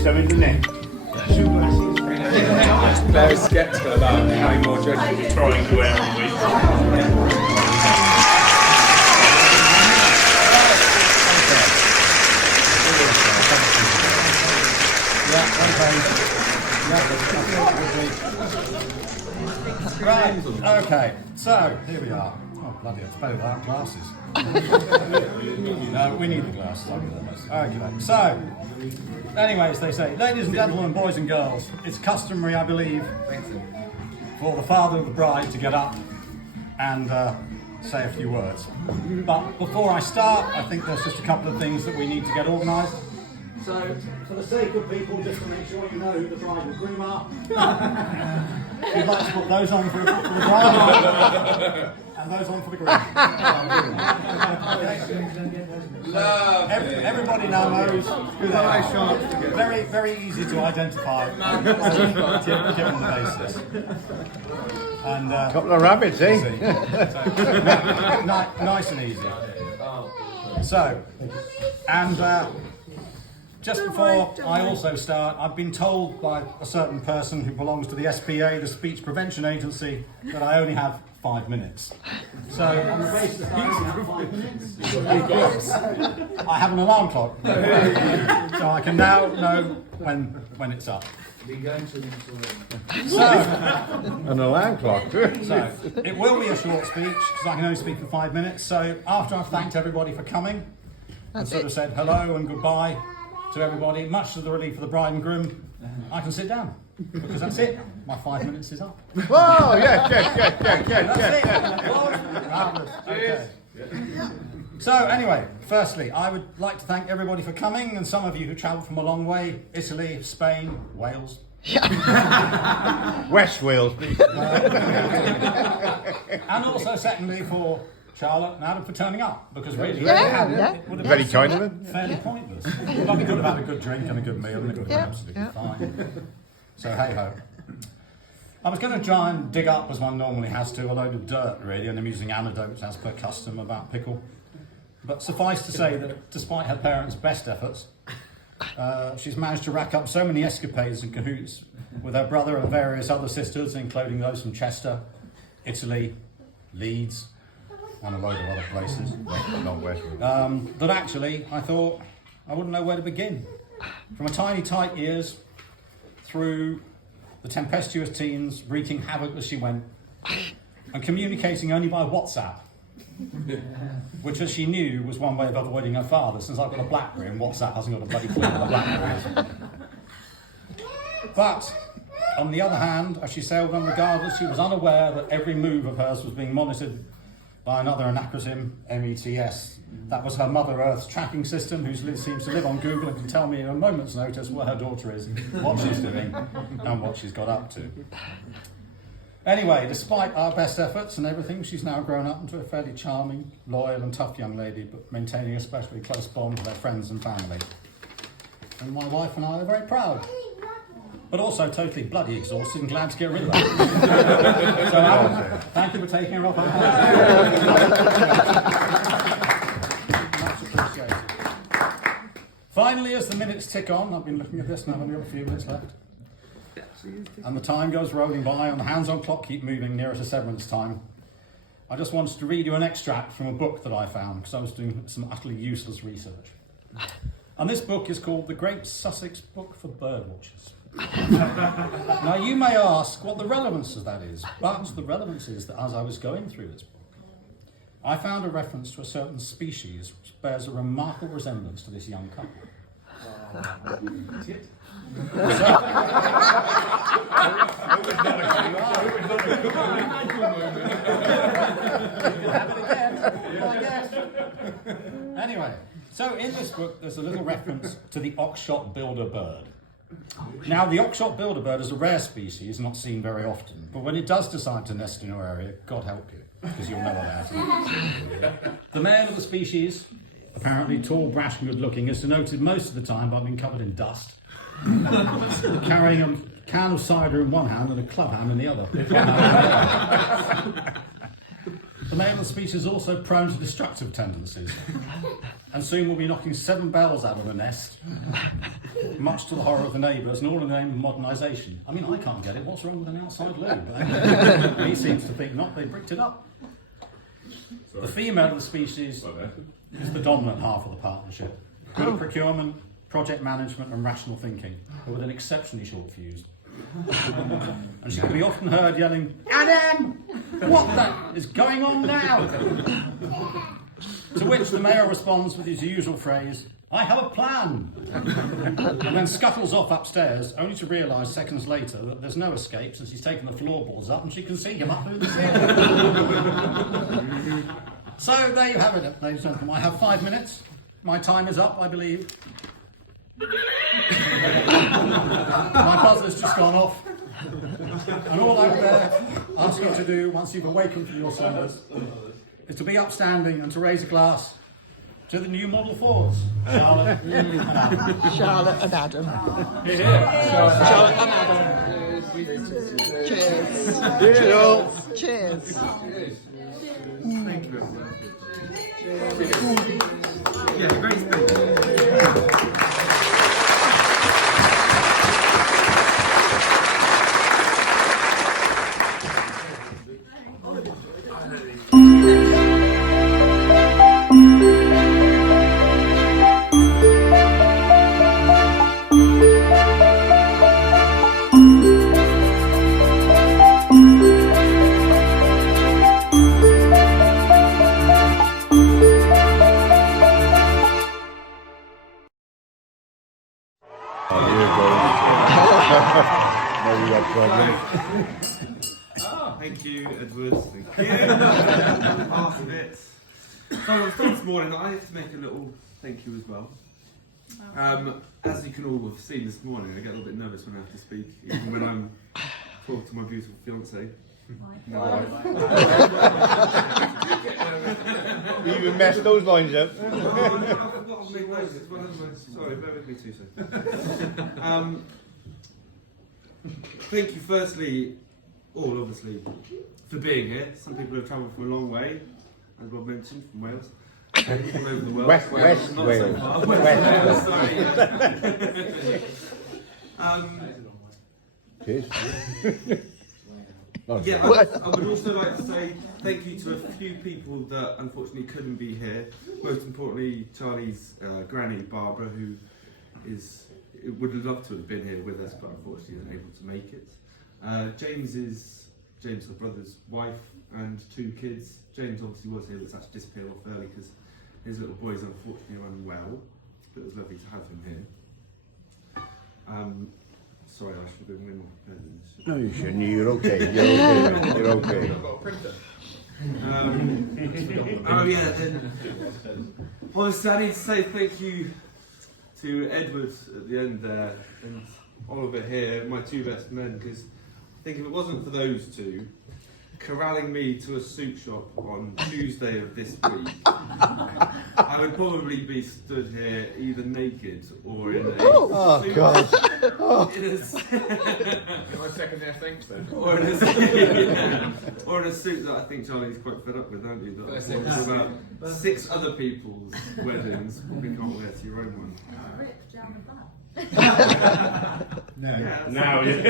twist them in the neck. Very sceptical about having more judgment. Trying to wear a wig. Right, okay, so here we are. Oh, bloody, it's better without glasses. No, we need the glasses, I'll give them this. Okay, so, anyways, they say, ladies and gentlemen, boys and girls, it's customary, I believe, for the father of the bride to get up and say a few words. But before I start, I think there's just a couple of things that we need to get organised. So, for the sake of people, just to make sure you know who the bride and groom are, we'd like to put those on for the bride and those on for the groom. Everybody now knows who they are. Very, very easy to identify given the basis. And, couple of rabbits, eh? Nice and easy. So, and just before I also start, I've been told by a certain person who belongs to the SPA, the Speech Prevention Agency, that I only have 5 minutes. So, on the basis that I only have 5 minutes, I have an alarm clock. So I can now know when it's up. So, An alarm clock. so, it will be a short speech, because I can only speak for 5 minutes. So, after I've thanked everybody for coming, and sort of said hello and goodbye to everybody, much to the relief of the bride and groom, I can sit down, because that's it. My 5 minutes is up. Whoa, yes. That's it. Okay. So anyway, firstly, I would like to thank everybody for coming, and some of you who travelled from a long way, Italy, Spain, Wales. West Wales. And also secondly for Charlotte and Adam for turning up, because really it would have Very been kind of them. fairly pointless. But we could have had a good drink and a good meal and it would have been absolutely fine. So hey ho. I was going to try and dig up, as one normally has to, a load of dirt really, and amusing anecdotes as per custom about Pickle. But suffice to say that despite her parents' best efforts, she's managed to rack up so many escapades and cahoots with her brother and various other sisters, including those from Chester, Italy, Leeds, and a load of other places, Not West Wales. that actually I thought I wouldn't know where to begin. From a tiny tight years through the tempestuous teens, wreaking havoc as she went, and communicating only by WhatsApp, which, as she knew, was one way of avoiding her father, since I've got a BlackBerry and WhatsApp hasn't got a bloody clue what a BlackBerry is. But on the other hand, as she sailed on regardless, she was unaware that every move of hers was being monitored by another anachronism, METS. That was her Mother Earth's tracking system, who seems to live on Google and can tell me in a moment's notice where her daughter is, what she's doing, and what she's got up to. Anyway, despite our best efforts and everything, she's now grown up into a fairly charming, loyal and tough young lady, but maintaining a especially close bond with her friends and family. And my wife and I are very proud, but also totally bloody exhausted and glad to get rid of her. So Alan, thank you for taking her off our hands. Much appreciated. Finally, as the minutes tick on, I've been looking at this and I've only got a few minutes left. And the time goes rolling by and the hands-on clock keep moving nearer to severance time. I just wanted to read you an extract from a book that I found, because I was doing some utterly useless research. And this book is called The Great Sussex Book for Birdwatchers. Now you may ask what the relevance of that is, but the relevance is that as I was going through this book, I found a reference to a certain species which bears a remarkable resemblance to this young couple. Anyway, so in this book there's a little reference to the Oxshott builder bird. Now, the Oxshott builder bird is a rare species, not seen very often, but when it does decide to nest in your area, God help you, because you'll know what that is. The male of the species, apparently tall, brash and good looking, is denoted most of the time by being covered in dust, carrying a can of cider in one hand and a club hand in the other. The male of the species is also prone to destructive tendencies, and soon will be knocking 7 bells out of the nest, much to the horror of the neighbours, and all in the name of modernisation. I mean, I can't get it. What's wrong with an outside loo? But he seems to think not. They bricked it up. The female of the species is the dominant half of the partnership. Good at procurement, project management and rational thinking, but with an exceptionally short fuse. And she can be often heard yelling, "Adam! What the is going on now?" To which the mayor responds with his usual phrase, "I have a plan," and then scuttles off upstairs, only to realise seconds later that there's no escape since he's taken the floorboards up and she can see him up through the ceiling. So there you have it, ladies and gentlemen. I have 5 minutes. My time is up, I believe. My buzzer's just gone off. And all I would ask you to do, once you've awakened from your slumbers, is to be upstanding and to raise a glass to the new Model Fords. Charlotte and Adam. Charlotte and Adam. Charlotte and Adam. Cheers. Cheers. Thank you very much. Yeah, great speech. Thank you, Edward. Thank you. Part of it. So this morning, I have to make a little thank you as well. As you can all have seen this morning, I get a little bit nervous when I have to speak, even when I'm talking to my beautiful fiancée. My wife. You even messed those lines up. Oh, no, I forgot to make those. It's one of my. Sorry, bear with me 2 seconds. Thank you, firstly, all obviously, for being here. Some people have travelled from a long way, as Rob mentioned, from Wales. All over the world. West not so Wales. far. West Wales, sorry. Cheers. Yeah, I would also like to say thank you to a few people that unfortunately couldn't be here. Most importantly, Charlie's granny, Barbara, who would have loved to have been here with us, but unfortunately isn't able to make it. James, the brother's wife, and 2 kids. James obviously was here, but had to disappear off early because his little boy is unfortunately unwell, but it was lovely to have him here. Sorry, I should have been more prepared than this. No, you shouldn't. You're okay. You're okay. I've got a printer. Oh yeah, then honestly I need to say thank you to Edward at the end there and Oliver here, my 2 best men, because I think if it wasn't for those 2 corralling me to a soup shop on Tuesday of this week, I would probably be stood here either naked or in a suit. Oh, God. In a, Can I second their thanks then? or in a suit that I think Charlie's quite fed up with, aren't you? That I've worked about 6 other people's weddings, probably can't wear to your own one. Ripped down the back. Yeah, that's Now, yeah.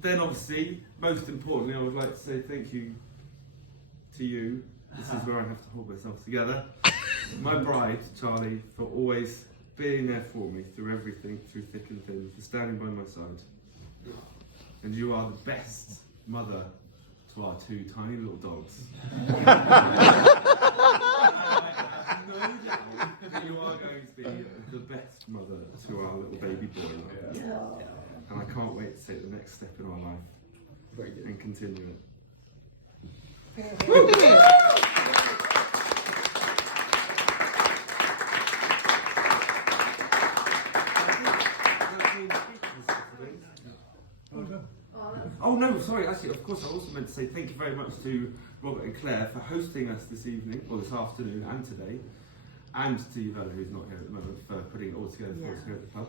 Then obviously, most importantly, I would like to say thank you to you. This is where I have to hold myself together. My bride, Charlie, for always being there for me through everything, through thick and thin, for standing by my side. And you are the best mother to our 2 tiny little dogs. No doubt that you are going to be the best mother to our little baby boy. And I can't wait to take the next step in our life and continue it. Oh no, sorry, actually, of course, I also meant to say thank you very much to Robert and Claire for hosting us this evening, or this afternoon and today, and to Yvella, who's not here at the moment, for putting it all together for us here at the club.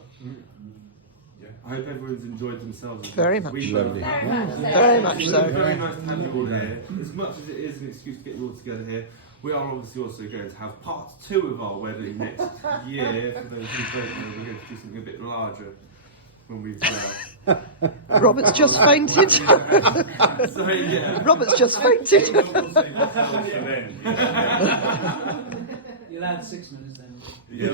I hope everyone's enjoyed themselves. Very much We so. loved it. Very much It's so. very nice to have you all here. As much as it is an excuse to get you all together here, we are obviously also going to have part 2 of our wedding next year. For those who don't know, we're going to do something a bit larger when we've. Robert's just fainted. So yeah. Robert's just fainted. You'll add 6 minutes then. Yeah.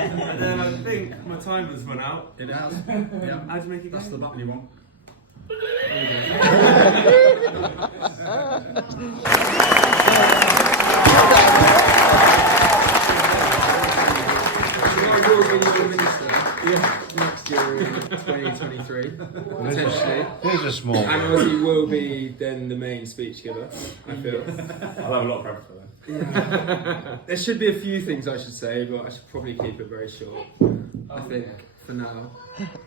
And then I think my time has run out. It has. Yeah. How do you make it go? That's the button you want. I will be your minister next year in 2023, potentially. There's a small And one. Ozzy will be then the main speech giver, I feel. I'll have a lot of practice for that. There should be a few things I should say, but I should probably keep it very short, I think, for now.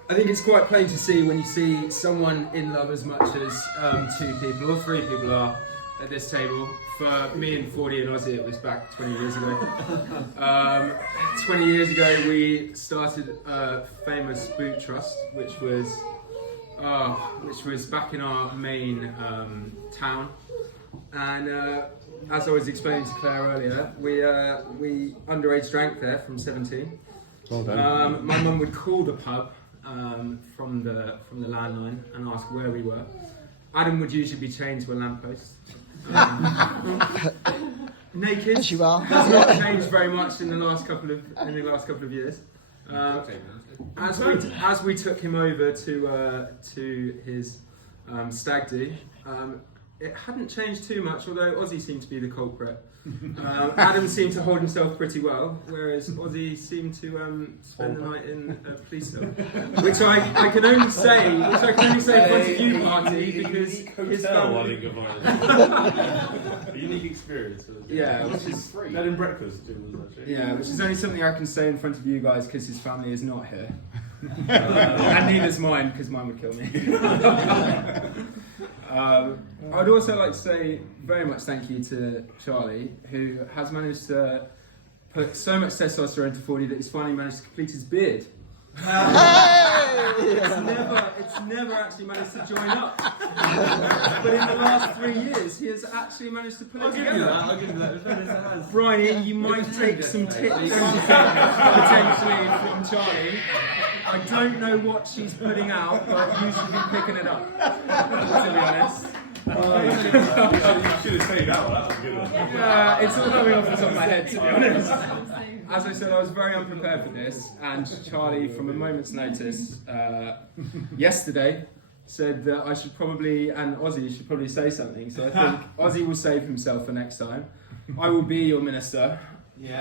I think it's quite plain to see when you see someone in love as much as 2 people or 3 people are at this table. For me and 40 and Ozzy, it was back 20 years ago. 20 years ago, we started a famous boot trust, which was back in our main town. And as I was explaining to Claire earlier, we underage drank there from 17. Well done. My mum would call the pub from the landline and ask where we were. Adam would usually be chained to a lamppost. Naked. As you are. Has not changed very much in the last couple of years. As we took him over to his stag do, it hadn't changed too much, although Ozzy seemed to be the culprit. Adam seemed to hold himself pretty well, whereas Ozzy seemed to spend the night in a police cell, which I can only say in front of you, Marty, because his family. A unique experience. Yeah, which is Bed and breakfast. It was actually. Yeah, which is only something I can say in front of you guys because his family is not here. And neither's mine, because mine would kill me. I'd also like to say very much thank you to Charlie, who has managed to put so much testosterone to 40 that he's finally managed to complete his beard. It's never actually managed to join up. But in the last 3 years, he has actually managed to put it together. I'll give you that. Bryony, you might take some tips potentially from Charlie. I don't know what she's putting out, but you should be picking it up, to be honest. You should have stayed out. That was a good one. Yeah, it's all coming off the top of my head, to be honest. As I said, I was very unprepared for this, and Charlie, from a moment's notice, yesterday, said that I should probably, and Ozzy should probably say something, so I think Ozzy will save himself for next time. I will be your minister,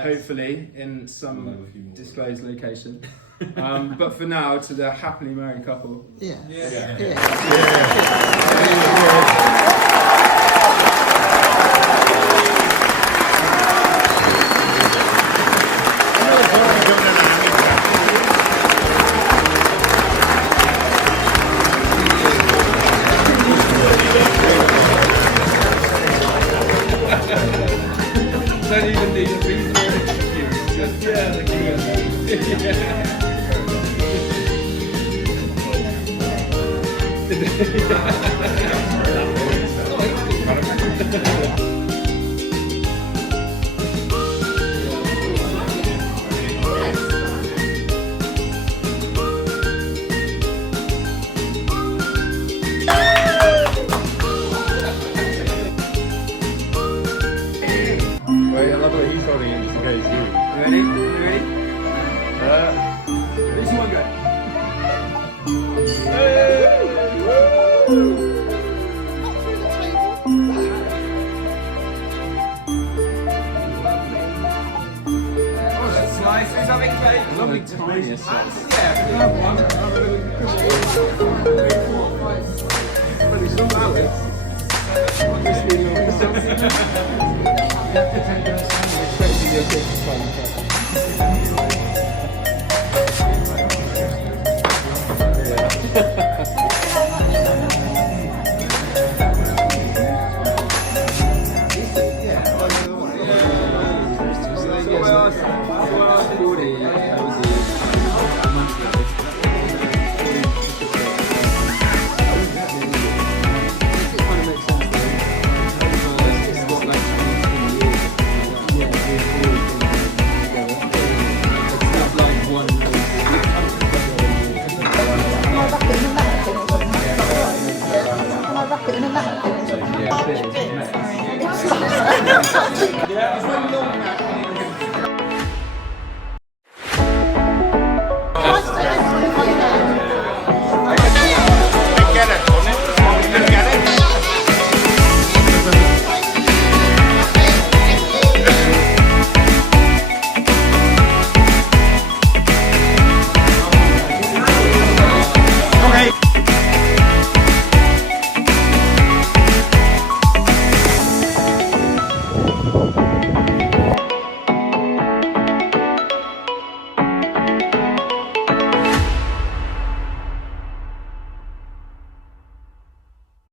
hopefully, in some disclosed location. But for now, to the happily married couple. Yeah. Don't even need a reason or an excuse. Just, Wait, I love what he's holding it just in case you. Ready? Ready? This one go. Oh, that's nice. Who's having cake? Lovely tiny sauce. Yeah, have one. Well, it's not Alex. Bye.